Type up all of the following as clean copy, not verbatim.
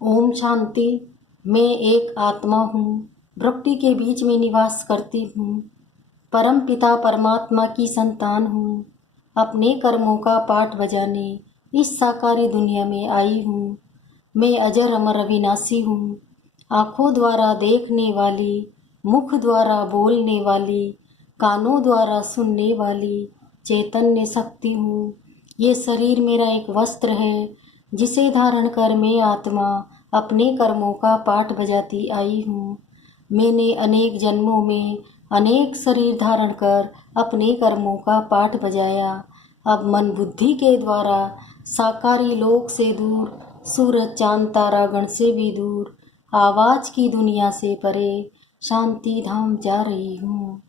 ओम शांति। मैं एक आत्मा हूँ, प्रकृति के बीच में निवास करती हूँ। परम पिता परमात्मा की संतान हूँ। अपने कर्मों का पाठ बजाने इस साकारी दुनिया में आई हूँ। मैं अजर अमर अविनाशी हूँ। आँखों द्वारा देखने वाली, मुख द्वारा बोलने वाली, कानों द्वारा सुनने वाली चैतन्य शक्ति हूँ। ये शरीर मेरा एक वस्त्र है जिसे धारण कर मैं आत्मा अपने कर्मों का पाठ बजाती आई हूँ। मैंने अनेक जन्मों में अनेक शरीर धारण कर अपने कर्मों का पाठ बजाया। अब मन बुद्धि के द्वारा साकारी लोक से दूर, सूरज चांद तारा गण से भी दूर, आवाज की दुनिया से परे शांति धाम जा रही हूँ।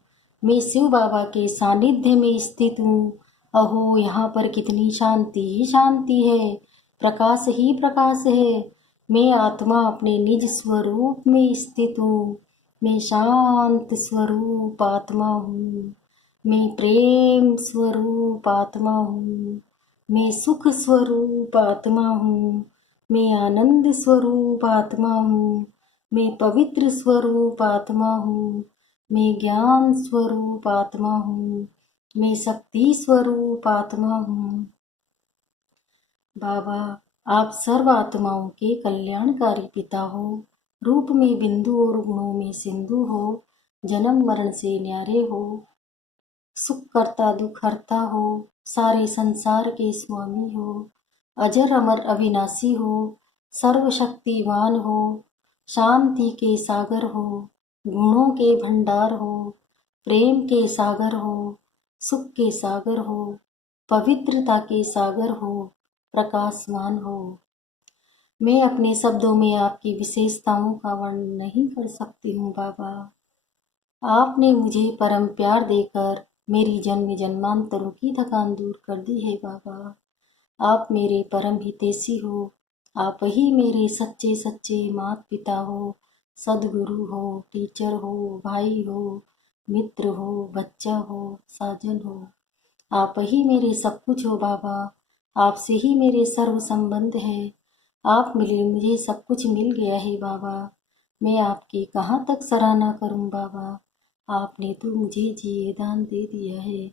मैं शिव बाबा के सानिध्य में स्थित हूँ। अहो, यहाँ पर कितनी शांति ही शांति है, प्रकाश ही प्रकाश है। मैं आत्मा अपने निज स्वरूप में स्थित हूँ। मैं शांत स्वरूप आत्मा हूँ। मैं प्रेम स्वरूप आत्मा हूँ। मैं सुख स्वरूप आत्मा हूँ। मैं आनंद स्वरूप आत्मा हूँ। मैं पवित्र स्वरूप आत्मा हूँ। मैं ज्ञान स्वरूप आत्मा हूँ। मैं शक्ति स्वरूप आत्मा हूँ। बाबा, आप सर्व आत्माओं के कल्याणकारी पिता हो। रूप में बिंदु और गुणों में सिंधु हो। जन्म मरण से न्यारे हो। सुख करता दुख हरता हो। सारे संसार के स्वामी हो। अजर अमर अविनाशी हो। सर्वशक्तिवान हो। शांति के सागर हो। गुणों के भंडार हो। प्रेम के सागर हो। सुख के सागर हो। पवित्रता के सागर हो। प्रकाशवान हो। मैं अपने शब्दों में आपकी विशेषताओं का वर्णन नहीं कर सकती हूँ बाबा। आपने मुझे परम प्यार देकर मेरी जन्म जन्मांतरों की थकान दूर कर दी है बाबा। आप मेरे परम हितैषी हो। आप ही मेरे सच्चे सच्चे माता पिता हो, सदगुरु हो, टीचर हो, भाई हो, मित्र हो, बच्चा हो, साजन हो। आप ही मेरे सब कुछ हो बाबा। आपसे ही मेरे सर्व संबंध है। आप मिले मुझे सब कुछ मिल गया है बाबा। मैं आपकी कहाँ तक सराहना करूं बाबा। आपने तो मुझे जीए दान दे दिया है।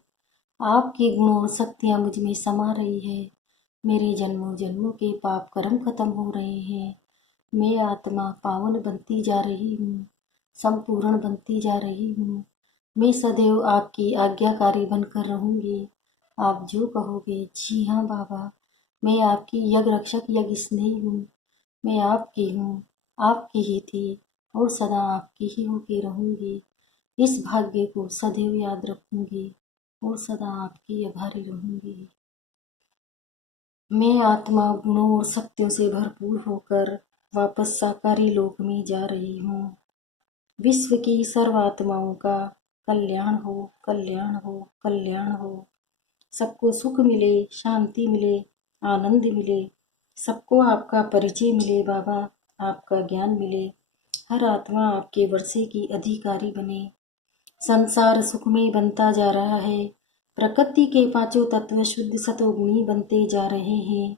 आपके गुण और शक्तियाँ मुझ में समा रही है। मेरे जन्मों जन्मों के पाप कर्म खत्म हो रहे हैं। मैं आत्मा पावन बनती जा रही हूँ, संपूर्ण बनती जा रही हूँ। मैं सदैव आपकी आज्ञाकारी बनकर रहूँगी। आप जो कहोगे। जी हाँ बाबा, मैं आपकी यज्ञ रक्षक यज्ञ स्नेही हूँ। मैं आपकी हूँ, आपकी ही थी और सदा आपकी ही होके रहूँगी। इस भाग्य को सदैव याद रखूँगी और सदा आपकी आभारी रहूँगी। मैं आत्मा गुणों और शक्तियों से भरपूर होकर वापस साकारी लोक में जा रही हूँ। विश्व की सर्व आत्माओं का कल्याण हो, कल्याण हो, कल्याण हो। सबको सुख मिले, शांति मिले, आनंद मिले। सबको आपका परिचय मिले बाबा, आपका ज्ञान मिले। हर आत्मा आपके वर्षे की अधिकारी बने। संसार सुखमय बनता जा रहा है। प्रकृति के पांचों तत्व शुद्ध सतोगुणी बनते जा रहे हैं।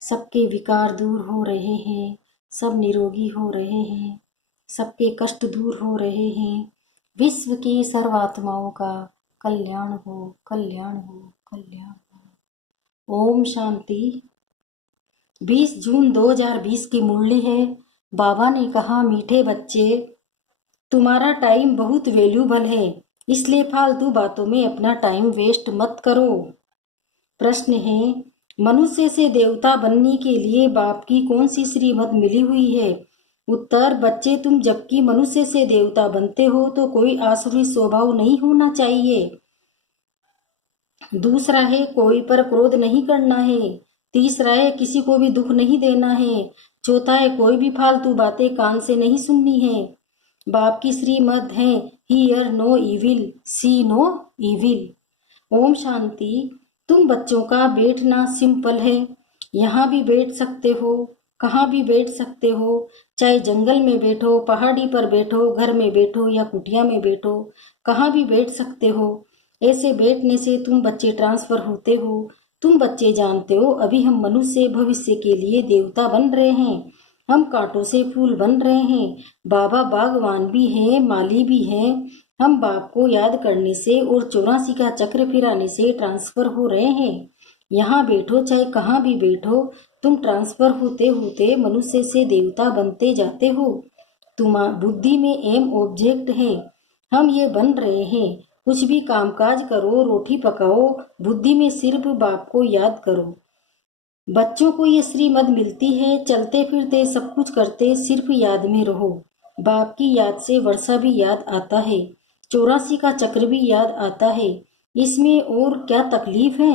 सबके विकार दूर हो रहे हैं। सब निरोगी हो रहे हैं। सबके कष्ट दूर हो रहे हैं। विश्व की सर्वात्माओं का कल्याण हो, कल्याण हो, कल्याण हो। ओम शांति। 20 जून 2020 की मुरली है। बाबा ने कहा, मीठे बच्चे, तुम्हारा टाइम बहुत वैल्यूबल है, इसलिए फालतू बातों में अपना टाइम वेस्ट मत करो। प्रश्न है, मनुष्य से देवता बनने के लिए बाप की कौन सी श्रीमत मिली हुई है? उत्तर, बच्चे, तुम जबकि मनुष्य से देवता बनते हो तो कोई आसुरी स्वभाव नहीं होना चाहिए। दूसरा है, कोई पर क्रोध नहीं करना है। तीसरा है, किसी को भी दुख नहीं देना है। चौथा है, कोई भी फालतू बातें कान से नहीं सुननी है। बाप की श्रीमत है, hear no evil, see no evil. Om Shanti. तुम बच्चों का बैठना सिंपल है। यहाँ भी बैठ सकते हो, कहाँ भी बैठ सकते हो। चाहे जंगल में बैठो, पहाड़ी पर बैठो, घर में बैठो या कुटिया में बैठो, कहाँ भी बैठ सकते हो। ऐसे बैठने से तुम बच्चे ट्रांसफर होते हो। तुम बच्चे जानते हो, अभी हम मनुष्य भविष्य के लिए देवता बन रहे हैं। हम कांटों से फूल बन रहे हैं। बाबा बागवान भी हैं, माली भी हैं। हम बाप को याद करने से और 84 का चक्र फिराने से ट्रांसफर हो रहे हैं। यहाँ बैठो चाहे कहाँ भी बैठो, तुम ट्रांसफर होते होते मनुष्य से देवता बनते जाते हो। तुम्हारी बुद्धि में एम ऑब्जेक्ट है, हम ये बन रहे हैं। कुछ भी कामकाज करो, रोटी पकाओ, बुद्धि में सिर्फ बाप को याद करो। बच्चों को ये श्रीमत मिलती है, चलते फिरते सब कुछ करते सिर्फ याद में रहो। बाप की याद से वर्षा भी याद आता है, 84 का चक्र भी याद आता है। इसमें और क्या तकलीफ है?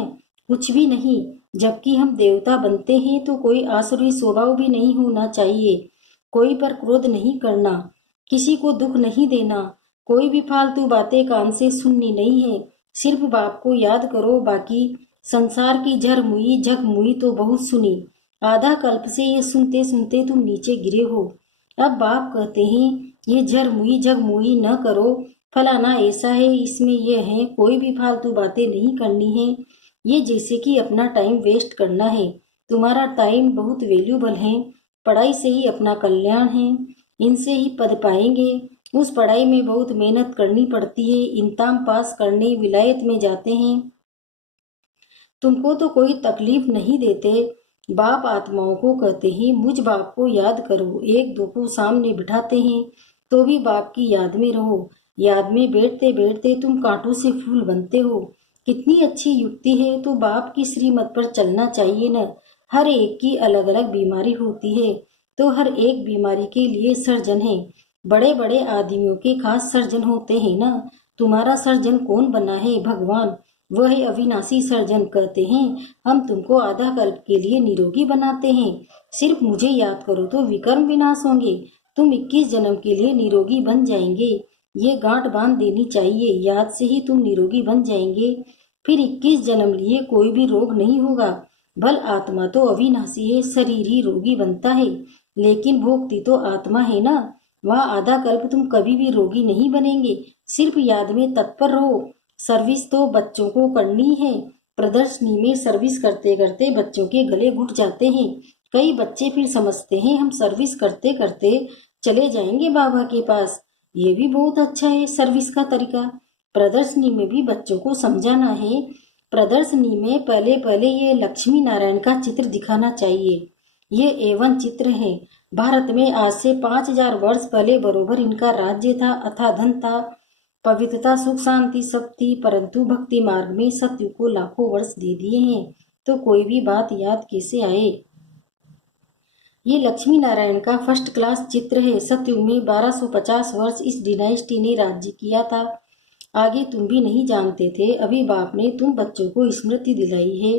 कुछ भी नहीं। जबकि हम देवता बनते हैं तो कोई आसुरी स्वभाव भी नहीं होना चाहिए। कोई पर क्रोध नहीं करना, किसी को दुख नहीं देना, कोई भी फालतू बातें कान से सुननी नहीं है। सिर्फ बाप को याद करो। बाकी संसार की झरमुई झगमुई तो बहुत सुनी। आधा कल्प से ये सुनते सुनते तुम नीचे गिरे हो। अब बाप कहते हैं ये झरमुई झगमुई न करो, फलाना ऐसा है, इसमें ये है, कोई भी फालतू बातें नहीं करनी है। ये जैसे कि अपना टाइम वेस्ट करना है। तुम्हारा टाइम बहुत वैल्यूबल है। पढ़ाई से ही अपना कल्याण है, इनसे ही पद पाएंगे। उस पढ़ाई में बहुत मेहनत करनी पड़ती है। इम्तिहान पास करने विलायत में जाते हैं। तुमको तो कोई तकलीफ नहीं देते। बाप आत्माओं को कहते हैं मुझ बाप को याद करो। एक दो को सामने बिठाते हैं तो भी बाप की याद में रहो। याद में बैठते बैठते तुम कांटों से फूल बनते हो। कितनी अच्छी युक्ति है। तो बाप की श्रीमत पर चलना चाहिए न। हर एक की अलग अलग बीमारी होती है, तो हर एक बीमारी के लिए सर्जन है। बड़े बड़े आदमियों के खास सर्जन होते हैं ना। तुम्हारा सर्जन कौन बना है? भगवान। वह है अविनाशी सर्जन। कहते हैं हम तुमको आधा कल्प के लिए निरोगी बनाते हैं। सिर्फ मुझे याद करो तो विकर्म विनाश होंगे। तुम 21 जन्म के लिए निरोगी बन जाएंगे। ये गांठ बांध देनी चाहिए। याद से ही तुम निरोगी बन जाएंगे। फिर 21 जन्म लिए कोई भी रोग नहीं होगा। बल आत्मा तो अविनाशी है, शरीर ही रोगी बनता है, लेकिन भोगती तो आत्मा है ना। वह आधा कल्प तुम कभी भी रोगी नहीं बनेंगे। सिर्फ याद में तत्पर रहो। सर्विस तो बच्चों को करनी है। प्रदर्शनी में सर्विस करते करते बच्चों के गले घुट जाते हैं। कई बच्चे फिर समझते हैं हम सर्विस करते करते चले जाएंगे बाबा के पास। ये भी बहुत अच्छा है सर्विस का तरीका। प्रदर्शनी में भी बच्चों को समझाना है। प्रदर्शनी में पहले पहले ये लक्ष्मी नारायण का चित्र दिखाना चाहिए। ये एवन चित्र है। भारत में आज से 5000 वर्ष पहले बरोबर इनका राज्य था, अथा धन था, पवित्रता, सुख, शांति सब थी, परंतु भक्ति मार्ग में सत्य को लाखों वर्ष दे दिए हैं। तो कोई भी बात याद कैसे आए? ये लक्ष्मी नारायण का फर्स्ट क्लास चित्र है। सतयुग में 1250 वर्ष इस डिनाइस्टी ने राज्य किया था। आगे तुम भी नहीं जानते थे। अभी बाप ने तुम बच्चों को स्मृति दिलाई है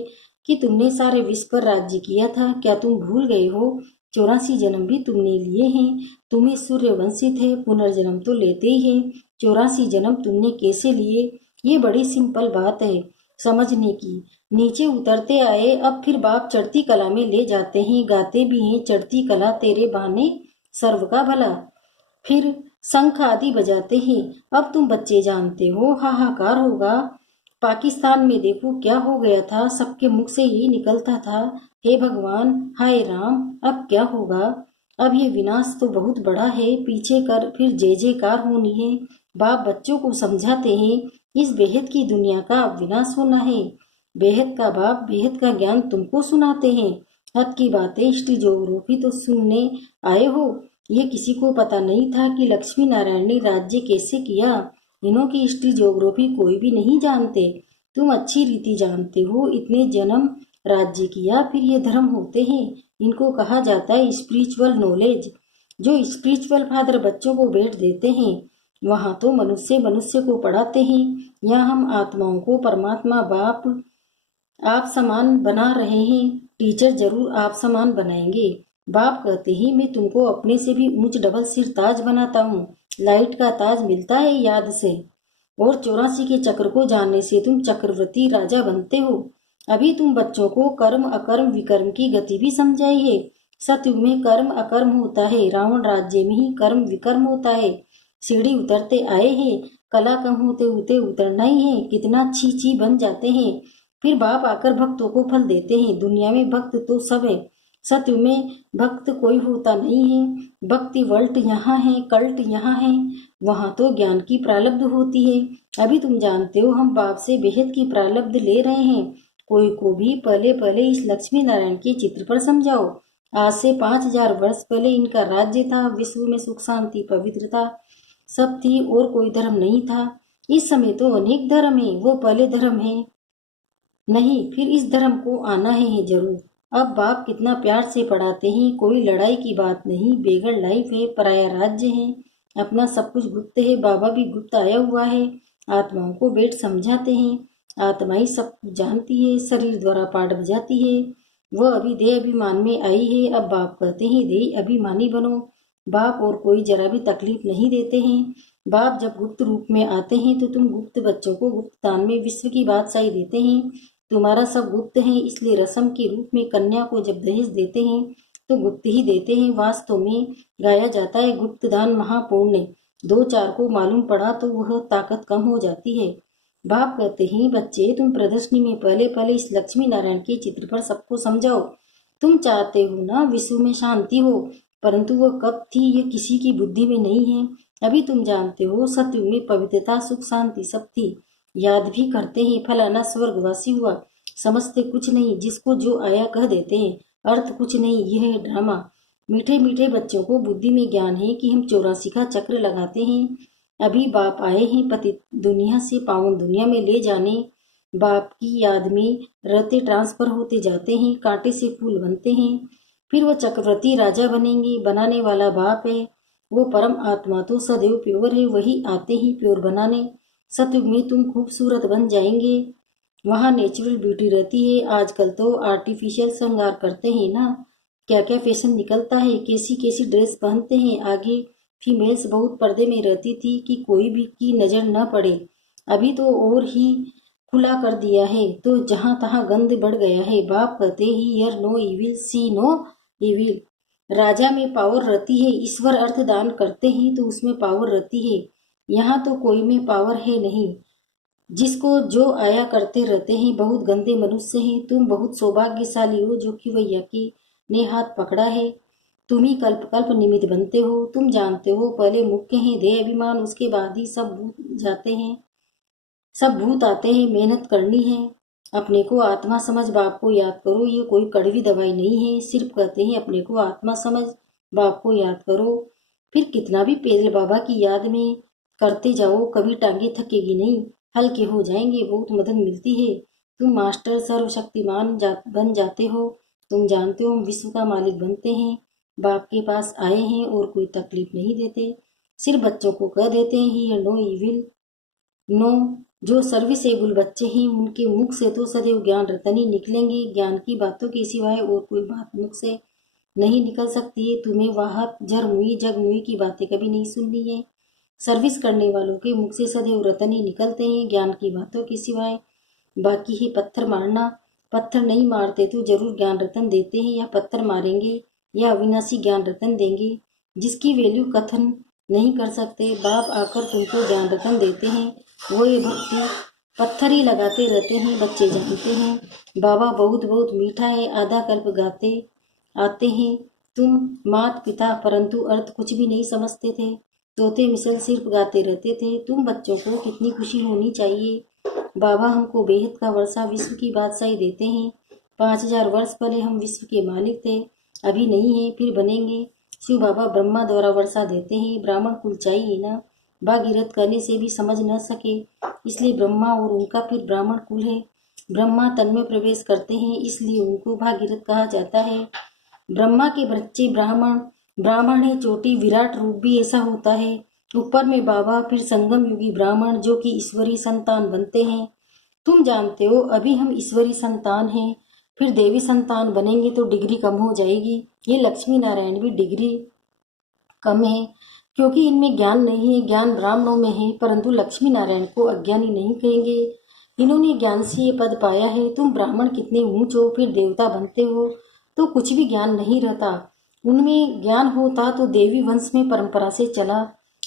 कि तुमने सारे विश्व पर राज्य किया था। क्या तुम भूल गए हो? 84 जन्म भी तुमने लिए हैं। तुम्हें सूर्यवंशी थे, पुनर्जन्म तो लेते ही हैं। 84 जन्म तुमने कैसे लिए? ये बड़ी सिंपल बात है समझने की। नीचे उतरते आए, अब फिर बाप चढ़ती कला में ले जाते हैं। गाते भी हैं चढ़ती कला तेरे बहाने सर्व का भला। फिर शंख आदि बजाते हैं। अब तुम बच्चे जानते हो, हाहाकार होगा। पाकिस्तान में देखो क्या हो गया था, सबके मुख से यही निकलता था, हे भगवान, हाय राम। अब क्या होगा? अब ये विनाश तो बहुत बड़ा है, पीछे कर फिर जय जयकार होनी है। बाप बच्चों को समझाते हैं इस बेहद की दुनिया का अब विनाश होना है। बेहद का बाप बेहद का ज्ञान तुमको सुनाते हैं। हद की बातें इष्ट जोगरूपी तो सुनने आए हो। ये किसी को पता नहीं था कि लक्ष्मी नारायण ने राज्य कैसे किया। इन्हों की हिस्ट्री ज्योग्राफी कोई भी नहीं जानते। तुम अच्छी रीति जानते हो। इतने जन्म राज्य किया, फिर ये धर्म होते हैं। इनको कहा जाता है स्पिरिचुअल नॉलेज। जो स्पिरिचुअल फादर बच्चों को बैठ देते हैं, वहाँ तो मनुष्य मनुष्य को पढ़ाते हैं। यहाँ हम आत्माओं को परमात्मा बाप आप समान बना रहे हैं। टीचर जरूर आप समान बनाएंगे। बाप कहते ही मैं तुमको अपने से भी ऊंच डबल सिर ताज बनाता हूँ। लाइट का ताज मिलता है याद से, और 84 के चक्र को जानने से तुम चक्रवर्ती राजा बनते हो। अभी तुम बच्चों को कर्म अकर्म विकर्म की गति भी समझाई है। सतयुग में कर्म अकर्म होता है, रावण राज्य में ही कर्म विकर्म होता है। सीढ़ी उतरते आए हैं, कला कम होते होते उतरना ही है। कितना छी छी बन जाते हैं। फिर बाप आकर भक्तों को फल देते हैं। दुनिया में भक्त तो सब है, सत्य में भक्त कोई होता नहीं है। भक्ति वल्ट यहाँ है, कल्ट यहाँ है, वहाँ तो ज्ञान की प्रारब्ध होती है। अभी तुम जानते हो हम बाप से बेहद की प्रारब्ध ले रहे हैं। कोई को भी पहले पहले इस लक्ष्मी नारायण के चित्र पर समझाओ। आज से 5000 वर्ष पहले इनका राज्य था, विश्व में सुख शांति पवित्रता सब थी और कोई धर्म नहीं था। इस समय तो अनेक धर्म है, वो पहले धर्म है नहीं, फिर इस धर्म को आना है जरूर। अब बाप कितना प्यार से पढ़ाते हैं, कोई लड़ाई की बात नहीं, बेगड़ लाइफ है, पराया राज्य है, अपना सब कुछ गुप्त है। बाबा भी गुप्त आया हुआ है, आत्माओं को बैठ समझाते हैं। आत्मा ही सब कुछ जानती है, शरीर द्वारा पाठ बजाती है। वह अभी देह अभिमान में आई है। अब बाप कहते हैं देह अभिमानी बनो। बाप और कोई जरा भी तकलीफ नहीं देते हैं। बाप जब गुप्त रूप में आते हैं तो तुम गुप्त बच्चों को गुप्त दान में विश्व की बादशाही देते हैं। तुम्हारा सब गुप्त है, इसलिए रस्म के रूप में कन्या को जब दहेज देते हैं तो गुप्त ही देते हैं। वास्तव में गाया जाता है गुप्त दान महापुण्य। 2-4 को मालूम पड़ा तो वह ताकत कम हो जाती है। बाप कहते हैं बच्चे तुम प्रदर्शनी में पहले पहले इस लक्ष्मी नारायण के चित्र पर सबको समझाओ। तुम चाहते हो ना विश्व में शांति हो, परंतु वह कब थी ये किसी की बुद्धि में नहीं है। अभी तुम जानते हो सत्युग में पवित्रता सुख शांति सब थी। याद भी करते हैं फलाना स्वर्गवासी हुआ, समझते कुछ नहीं, जिसको जो आया कह देते हैं, अर्थ कुछ नहीं, यह है ड्रामा। मीठे मीठे बच्चों को बुद्धि में ज्ञान है कि हम 84 का चक्र लगाते हैं। अभी बाप आए हैं पति दुनिया से पावन दुनिया में ले जाने। बाप की याद में रहते ट्रांसफर होते जाते हैं, कांटे से फूल बनते हैं, फिर वो चक्रवर्ती राजा बनेंगे। बनाने वाला बाप है, वो परम आत्मा तो सदैव प्योर है, वही आते ही प्योर बनाने। सतयुग में तुम खूबसूरत बन जाएंगे, वहाँ नेचुरल ब्यूटी रहती है। आजकल तो आर्टिफिशियल श्रृंगार करते हैं ना, क्या क्या फैशन निकलता है, कैसी कैसी ड्रेस पहनते हैं। आगे फीमेल्स बहुत पर्दे में रहती थी कि कोई भी की नज़र न पड़े, अभी तो और ही खुला कर दिया है, तो जहाँ तहाँ गंद बढ़ गया है। बाप कहते ही hear no evil see no evil. राजा में पावर रहती है, ईश्वर अर्थ दान करते हैं तो उसमें पावर रहती है। यहाँ तो कोई में पावर है नहीं, जिसको जो आया करते रहते हैं। बहुत गंदे मनुष्य हैं। तुम बहुत सौभाग्यशाली हो जो कि वैया की ने हाथ पकड़ा है। तुम ही कल्प कल्प निमित्त बनते हो। तुम जानते हो पहले मुख्य है देह अभिमान, उसके बाद ही सब भूत जाते हैं, सब भूत आते हैं। मेहनत करनी है, अपने को आत्मा समझ बाप को याद करो। ये कोई कड़वी दवाई नहीं है, सिर्फ कहते हैं अपने को आत्मा समझ बाप को याद करो। फिर कितना भी पैदल बाबा की याद में करते जाओ, कभी टांगे थकेगी नहीं, हल्के हो जाएंगे, बहुत मदद मिलती है। तुम मास्टर सर्वशक्तिमान बन जाते हो। तुम जानते हो हम विश्व का मालिक बनते हैं। बाप के पास आए हैं और कोई तकलीफ नहीं देते, सिर्फ बच्चों को कह देते हैं ही नो इविल नो। जो सर्विसेबल बच्चे हैं उनके मुख से तो सदैव ज्ञान रतन ही निकलेंगे। ज्ञान की बातों के सिवाय और कोई बात मुख से नहीं निकल सकती है। तुम्हें वाहत झरमुई जगमुई की बातें कभी नहीं सुननी है। सर्विस करने वालों के मुख से सदैव रतन ही निकलते हैं, ज्ञान की बातों के सिवाय। बाकी है पत्थर मारना, पत्थर नहीं मारते तो जरूर ज्ञान रतन देते हैं, या पत्थर मारेंगे या अविनाशी ज्ञान रतन देंगे जिसकी वैल्यू कथन नहीं कर सकते। बाप आकर तुमको ज्ञान रतन देते हैं, वो ये भक्ति पत्थर ही लगाते रहते हैं। बच्चे जानते हैं बाबा बहुत बहुत मीठा है, आधा कल्प गाते आते हैं। तुम मात पिता परंतु अर्थ कुछ भी नहीं समझते थे, तोते मिसल सिर्फ गाते रहते थे। तुम बच्चों को कितनी खुशी होनी चाहिए। बाबा हमको बेहद का वर्षा विश्व की बादशाही देते हैं। 5000 वर्ष पहले हम विश्व के मालिक थे, अभी नहीं है, फिर बनेंगे। शिव बाबा ब्रह्मा द्वारा वर्षा देते हैं। ब्राह्मण कुल चाहिए ना, भागीरथ करने से भी समझ न सके, इसलिए ब्रह्मा और उनका फिर ब्राह्मण कुल है। ब्रह्मा तन में प्रवेश करते हैं, इसलिए उनको भागीरथ कहा जाता है। ब्रह्मा के बच्चे ब्राह्मण, ब्राह्मण है चोटी, विराट रूप भी ऐसा होता है। ऊपर में बाबा, फिर संगम युगी ब्राह्मण जो कि ईश्वरी संतान बनते हैं। तुम जानते हो अभी हम ईश्वरी संतान हैं, फिर देवी संतान बनेंगे तो डिग्री कम हो जाएगी। ये लक्ष्मी नारायण भी डिग्री कम है, क्योंकि इनमें ज्ञान नहीं है। ज्ञान ब्राह्मणों में है, परंतु लक्ष्मी नारायण को अज्ञानी नहीं कहेंगे। इन्होंने ज्ञान से ये पद पाया है। तुम ब्राह्मण कितने ऊंच हो, फिर देवता बनते हो तो कुछ भी ज्ञान नहीं रहता। उनमें ज्ञान होता तो देवी वंश में परंपरा से चला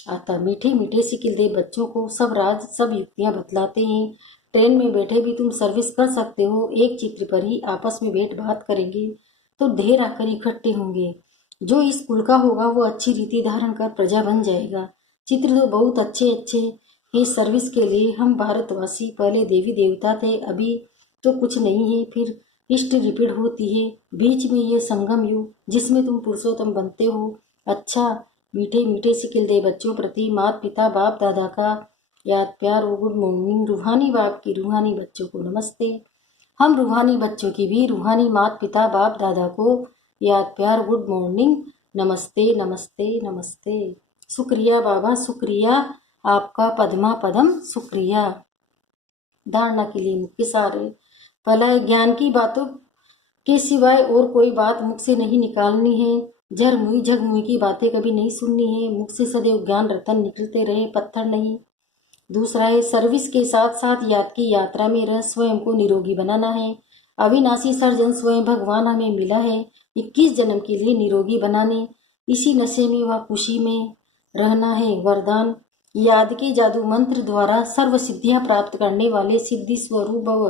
आता। मीठे मीठे सिकिलदे बच्चों को सब राज सब युक्तियां बतलाते हैं। ट्रेन में बैठे भी तुम सर्विस कर सकते हो, एक चित्र पर ही आपस में बैठ बात करेंगे। तो ढेर आकर इकट्ठे होंगे। जो इस कुल का होगा वो अच्छी रीति धारण कर प्रजा बन जाएगा। चित्र तो बहुत अच्छे अच्छे हैं। सर्विस के लिए हम भारतवासी पहले देवी देवता थे, अभी तो कुछ नहीं है। फिर हिस्ट्री रिपीट होती है। बीच में ये संगम युग जिसमें तुम पुरुषोत्तम बनते हो। अच्छा, मीठे मीठे सिखिल दे बच्चों प्रति माता पिता बाप दादा का याद प्यार और गुड मॉर्निंग। रूहानी बाप की रूहानी बच्चों को नमस्ते। हम रूहानी बच्चों की भी रूहानी माता पिता बाप दादा को याद प्यार गुड मॉर्निंग, नमस्ते नमस्ते नमस्ते। शुक्रिया बाबा, शुक्रिया आपका पद्मा पदम, शुक्रिया। धारणा के लिए मुख्य सार है। पहला है, ज्ञान की बातों के सिवाय और कोई बात मुख से नहीं निकालनी है। झरमुई झगमुई की बातें कभी नहीं सुननी है। मुख से सदैव ज्ञान रतन निकलते रहे, पत्थर नहीं। दूसरा है, सर्विस के साथ साथ याद की यात्रा में रह स्वयं को निरोगी बनाना है। अविनाशी सर्जन स्वयं भगवान हमें मिला है 21 जन्म के लिए निरोगी बनाने। इसी नशे में व खुशी में रहना है। वरदान, याद के जादू मंत्र द्वारा सर्व सिद्धियां प्राप्त करने वाले सिद्धि स्वरूप भव।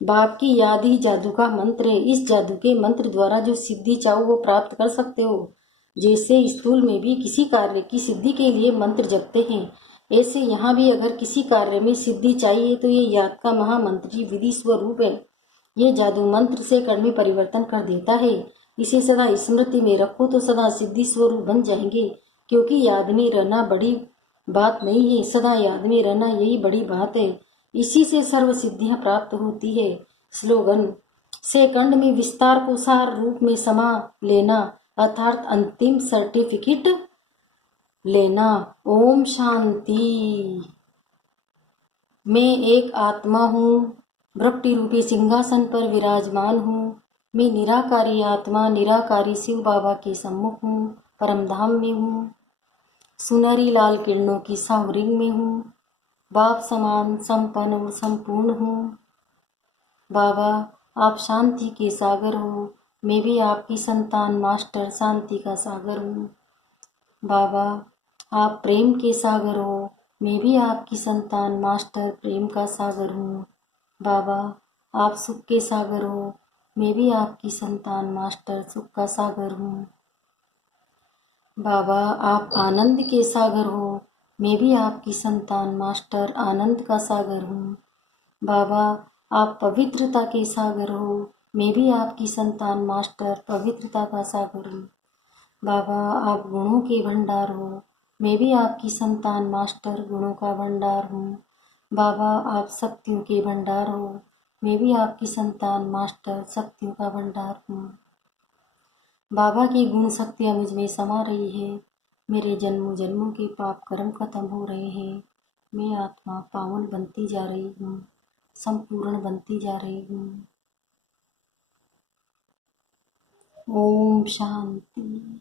बाप की याद ही जादू का मंत्र है। इस जादू के मंत्र द्वारा जो सिद्धि चाहो वो प्राप्त कर सकते हो। जैसे स्थूल में भी किसी कार्य की सिद्धि के लिए मंत्र जपते हैं, ऐसे यहाँ भी अगर किसी कार्य में सिद्धि चाहिए तो ये याद का महामंत्र ही विधि स्वरूप है। ये जादू मंत्र से कर्म में परिवर्तन कर देता है। इसे सदा स्मृति में रखो तो सदा सिद्धि स्वरूप बन जाएंगे। क्योंकि याद में रहना बड़ी बात नहीं है, सदा याद में रहना यही बड़ी बात है। इसी से सर्व सिद्धियां प्राप्त होती है। स्लोगन, सेकंड में विस्तार को सार रूप में समा लेना अर्थात अंतिम सर्टिफिकेट लेना। ओम शांति। मैं एक आत्मा हूँ, वृत्ति रूपी सिंहासन पर विराजमान हूँ। मैं निराकारी आत्मा निराकारी शिव बाबा के सम्मुख हूँ, परम धाम में हूँ। सुनहरी लाल किरणों की सावरिंग में हूँ। बाप समान संपन्न और संपूर्ण हूँ। बाबा, आप शांति के सागर हो, मैं भी आपकी संतान मास्टर शांति का सागर हूँ। बाबा, आप प्रेम के सागर हो, मैं भी आपकी संतान मास्टर प्रेम का सागर हूँ। बाबा, आप सुख के सागर हो, मैं भी आपकी संतान मास्टर सुख का सागर हूँ। बाबा, आप आनंद के सागर हो, मैं भी आपकी संतान मास्टर आनंद का सागर हूँ। बाबा, आप पवित्रता के सागर हो, मैं भी आपकी संतान मास्टर पवित्रता का सागर हूँ। बाबा, आप गुणों के भंडार हो, मैं भी आपकी संतान मास्टर गुणों का भंडार हूँ। बाबा, आप शक्तियों के भंडार हो, मैं भी आपकी संतान मास्टर शक्तियों का भंडार हूँ। बाबा की गुण शक्तियाँ मुझ में समा रही है। मेरे जन्मों जन्मों के पाप कर्म खत्म हो रहे हैं। मैं आत्मा पावन बनती जा रही हूँ, संपूर्ण बनती जा रही हूँ। ओम शांति।